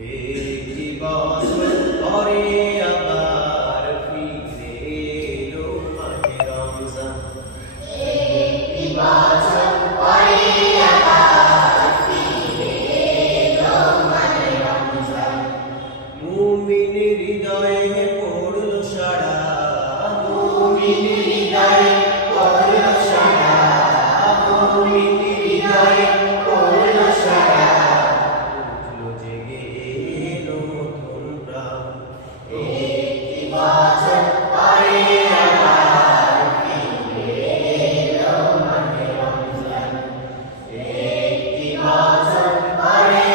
একটি বছর পরে আবার ফিরে এলো মাহে রমজান। একটি বছর পরে আবার ফিরে এলো মাহে রমজান। মুমিনের হৃদয়ে পড়ল সাড়া, মুমিনের হৃদয়ে পড়ল সাড়া, মুমিনের হৃদয়ে পড়ল সাড়া। উঠল জেগে এলো নতুন প্রাণ। একটি বছর পরে আবার ফিরে এলো মাহে রমজান। একটি বছর পরে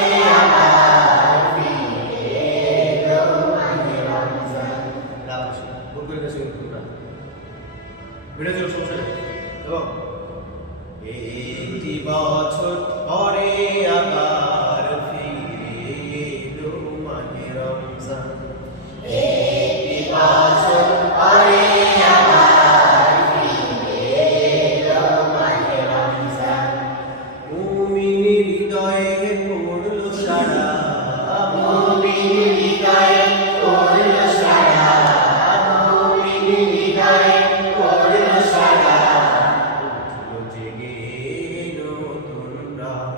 আবার ফিরে এলো মাহে রমজান। বুকের কাছে বেড়ে চলো সমস্যা নেই। এবং একটি বছর পরে আবার ফিরে এলো মাহে রমজান। একটি বছর পরে আবার ফিরে এলো মাহে রমজান। মুমিনের হৃদয়ে পড়ল সাড়া, মুমিনের হৃদয়ে পড়ল সাড়া, মুমিনের হৃদয়ে পড়ল সাড়া। উঠল জেগে এলো নতুন প্রাণ।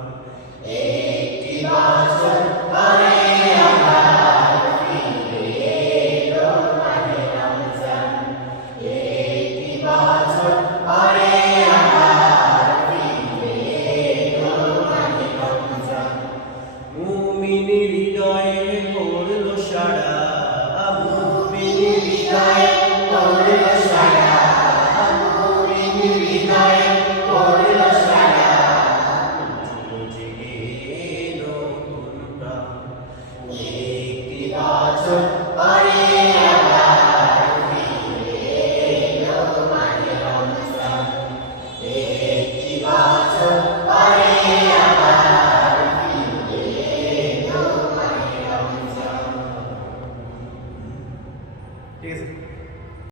একটি বছর পরে আবার ফিরে এলো মাহে রমজান। একটি বছর পরে আবার ফিরে এলো মাহে রমজান। মুমিনের হৃদয়ে পড়ল সাড়া, মুমিনের হৃদয়ে পড়ল সাড়া, মুমিনের হৃদয়ে পড়ল সাড়া। উঠল জেগে এলো নতুন প্রাণ। একটি বছর পরে